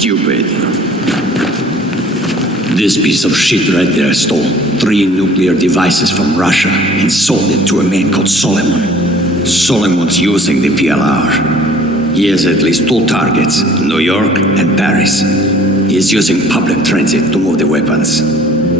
stupid. This piece of shit right there stole 3 nuclear devices from Russia and sold it to a man called Solomon. Solomon's using the PLR. He has at least 2 targets, New York and Paris. He's using public transit to move the weapons.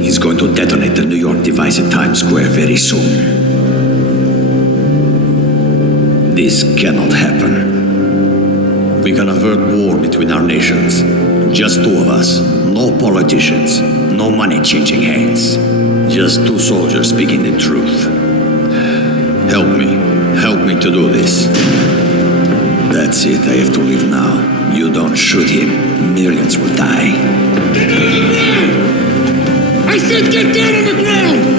He's going to detonate the New York device at Times Square very soon. This cannot happen. We can avert war between our nations. Just 2 of us. No politicians. No money changing hands. Just 2 soldiers speaking the truth. Help me. Help me to do this. That's it. I have to leave now. You don't shoot him, millions will die. Get down on the ground! I said get down on the ground!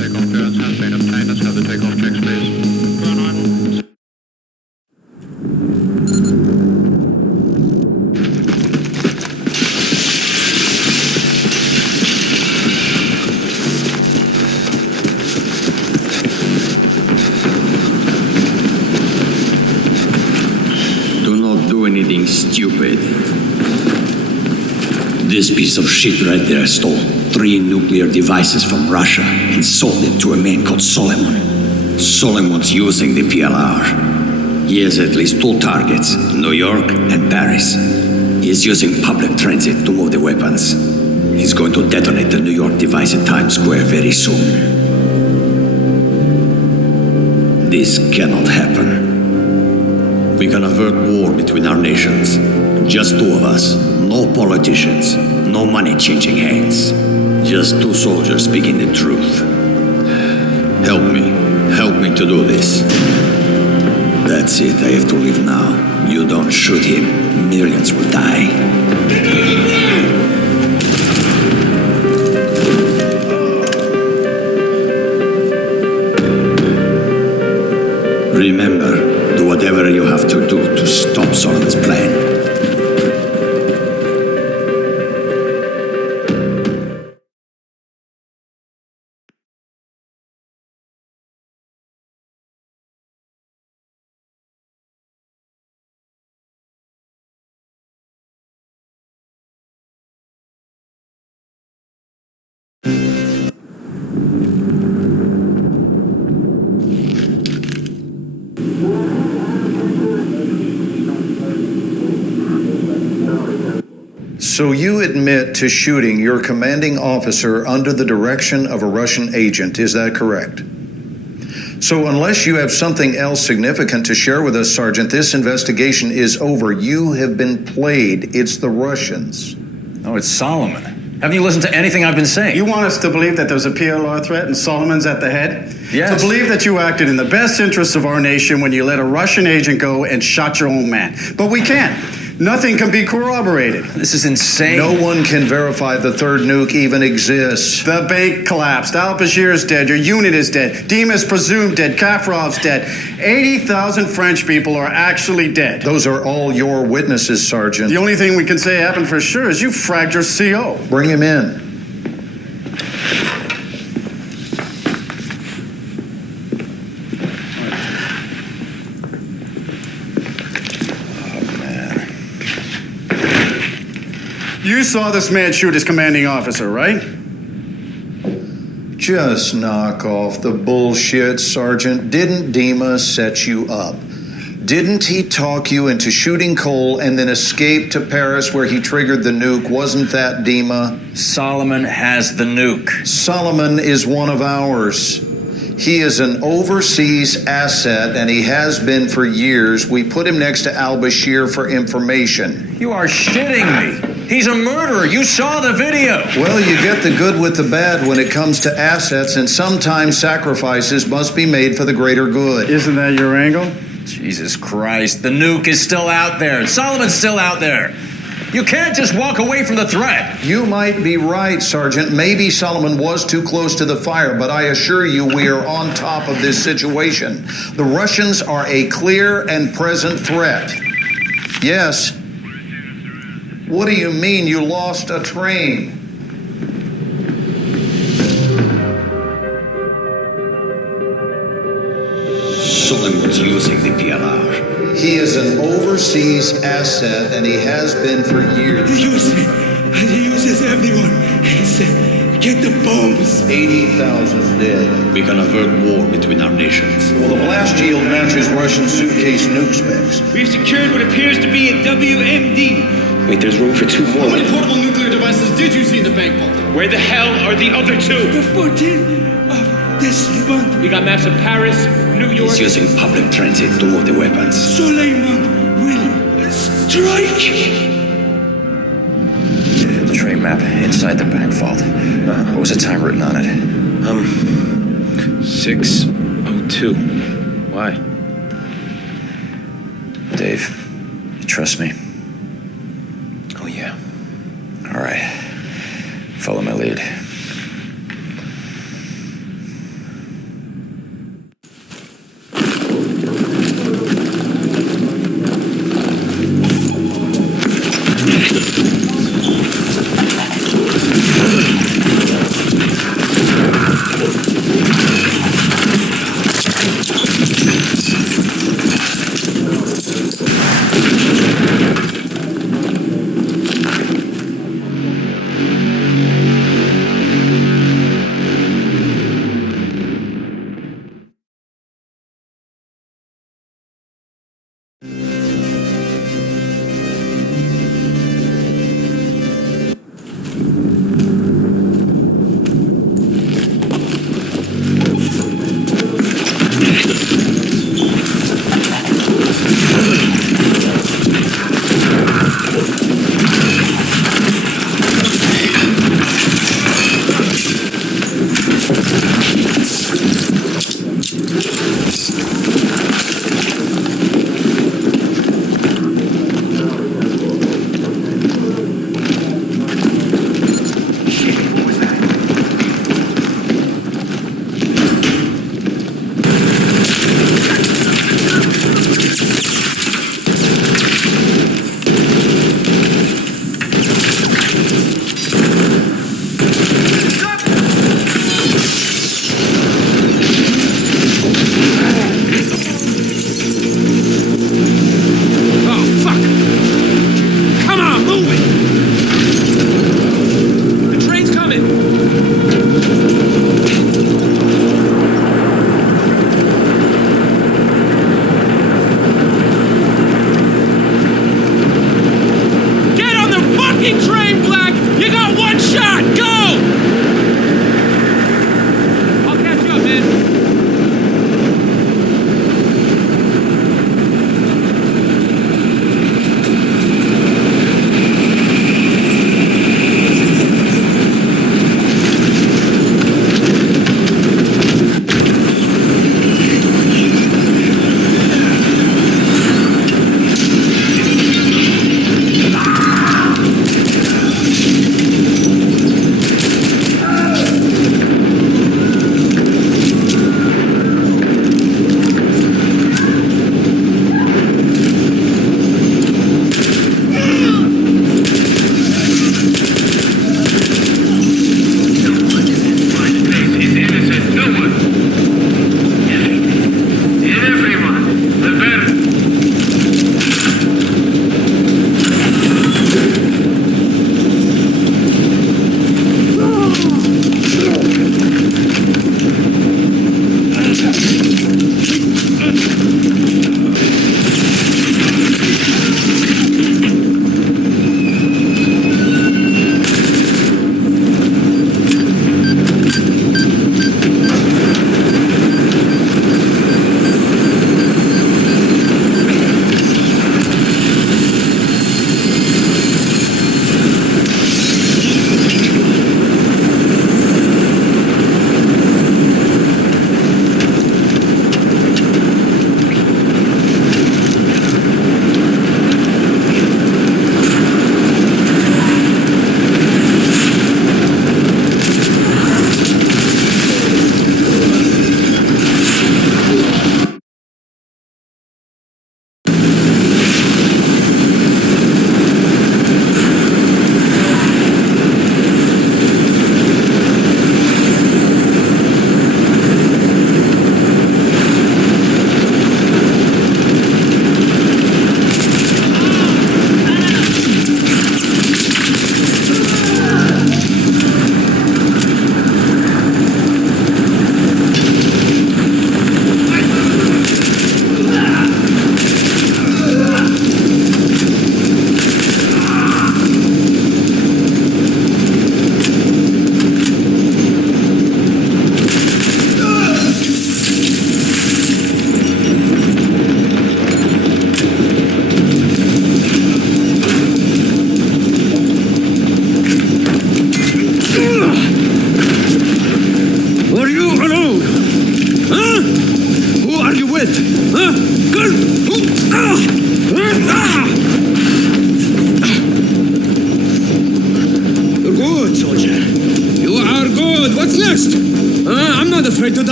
Takeoff clearance has been obtained. Let's have the takeoff checks, please. Go on, idle. Do not do anything stupid. This piece of shit right there stole 3 nuclear devices from Russia and sold it to a man called Solomon. Solomon's using the PLR. He has at least 2 targets, New York and Paris. He's using public transit to move the weapons. He's going to detonate the New York device at Times Square very soon. This cannot happen. We can avert war between our nations. Just 2 of us. No politicians. No money changing hands. Just 2 soldiers speaking the truth. Help me. Help me to do this. That's it. I have to leave now. You don't shoot him, millions will die. Get down on the ground! Remember, do whatever you have to do to stop Solomon's plan. So you admit to shooting your commanding officer under the direction of a Russian agent, is that correct? So unless you have something else significant to share with us, Sergeant, this investigation is over. You have been played. It's the Russians. No, it's Solomon. Haven't you listened to anything I've been saying? You want us to believe that there's a PLR threat and Solomon's at the head? Yes. To believe that you acted in the best interests of our nation when you let a Russian agent go and shot your own man. But we can't. Nothing can be corroborated. This is insane. No one can verify the third nuke even exists. The bank collapsed. Al-Bashir's dead. Your unit is dead. Dima's presumed dead. Kafrov's dead. 80,000 French people are actually dead. Those are all your witnesses, Sergeant. The only thing we can say happened for sure is you fragged your CO. Bring him in. You saw this man shoot his commanding officer, right? Just knock off the bullshit, Sergeant. Didn't Dima set you up? Didn't he talk you into shooting Cole and then escape to Paris where he triggered the nuke? Wasn't that Dima? Solomon has the nuke. Solomon is one of ours. He is an overseas asset, and he has been for years. We put him next to al-Bashir for information. You are shitting me. He's a murderer. You saw the video. Well, you get the good with the bad when it comes to assets, and sometimes sacrifices must be made for the greater good. Isn't that your angle? Jesus Christ. The nuke is still out there. Solomon's still out there. You can't just walk away from the threat. You might be right, Sergeant. Maybe Solomon was too close to the fire, but I assure you we are on top of this situation. The Russians are a clear and present threat. Yes. What do you mean you lost a train? Solomon's using the PLR. He is an overseas asset, and he has been for years. He used me, and he uses everyone. He said, get the bombs. 80,000 dead. We can avert war between our nations. Well, the blast yield matches Russian suitcase nuke specs. We've secured what appears to be a WMD. Wait, there's room for 2 more. How many portable nuclear devices did you see in the bank vault? Where the hell are the other 2? The 14th of this month. We got maps of Paris, New York. He's using public transit to move the weapons. Suleiman will strike. The train map inside the bank vault. What was the time written on it? 6:02. Why? Dave, you trust me? Oh, yeah. All right. Follow my lead.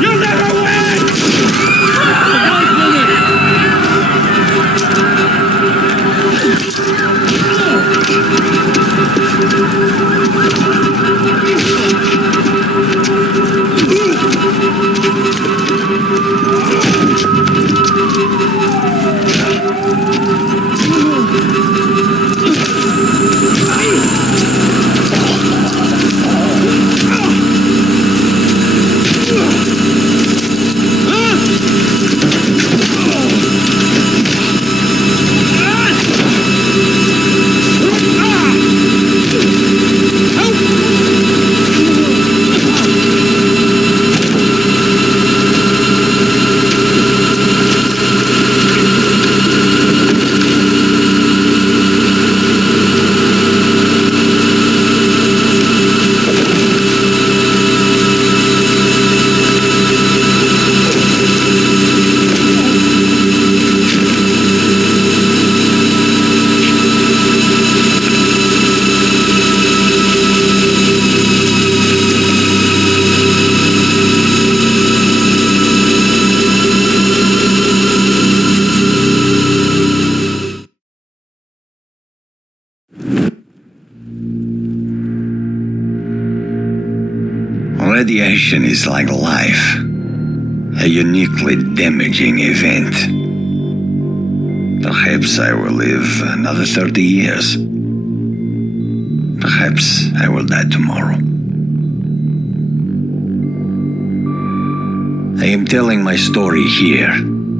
You'll never win! Radiation is like life, a uniquely damaging event. Perhaps I will live another 30 years. Perhaps I will die tomorrow. I am telling my story here,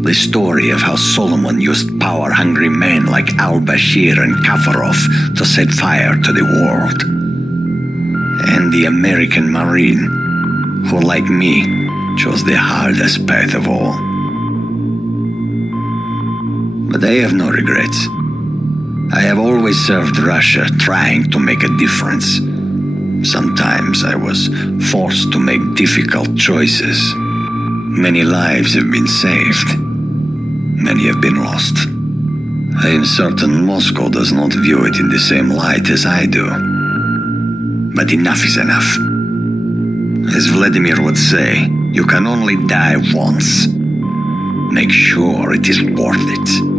the story of how Solomon used power-hungry men like al-Bashir and Kafarov to set fire to the world. And the American Marine, who, like me, chose the hardest path of all. But I have no regrets. I have always served Russia, trying to make a difference. Sometimes I was forced to make difficult choices. Many lives have been saved. Many have been lost. I am certain Moscow does not view it in the same light as I do. But enough is enough. As Vladimir would say, you can only die once. Make sure it is worth it.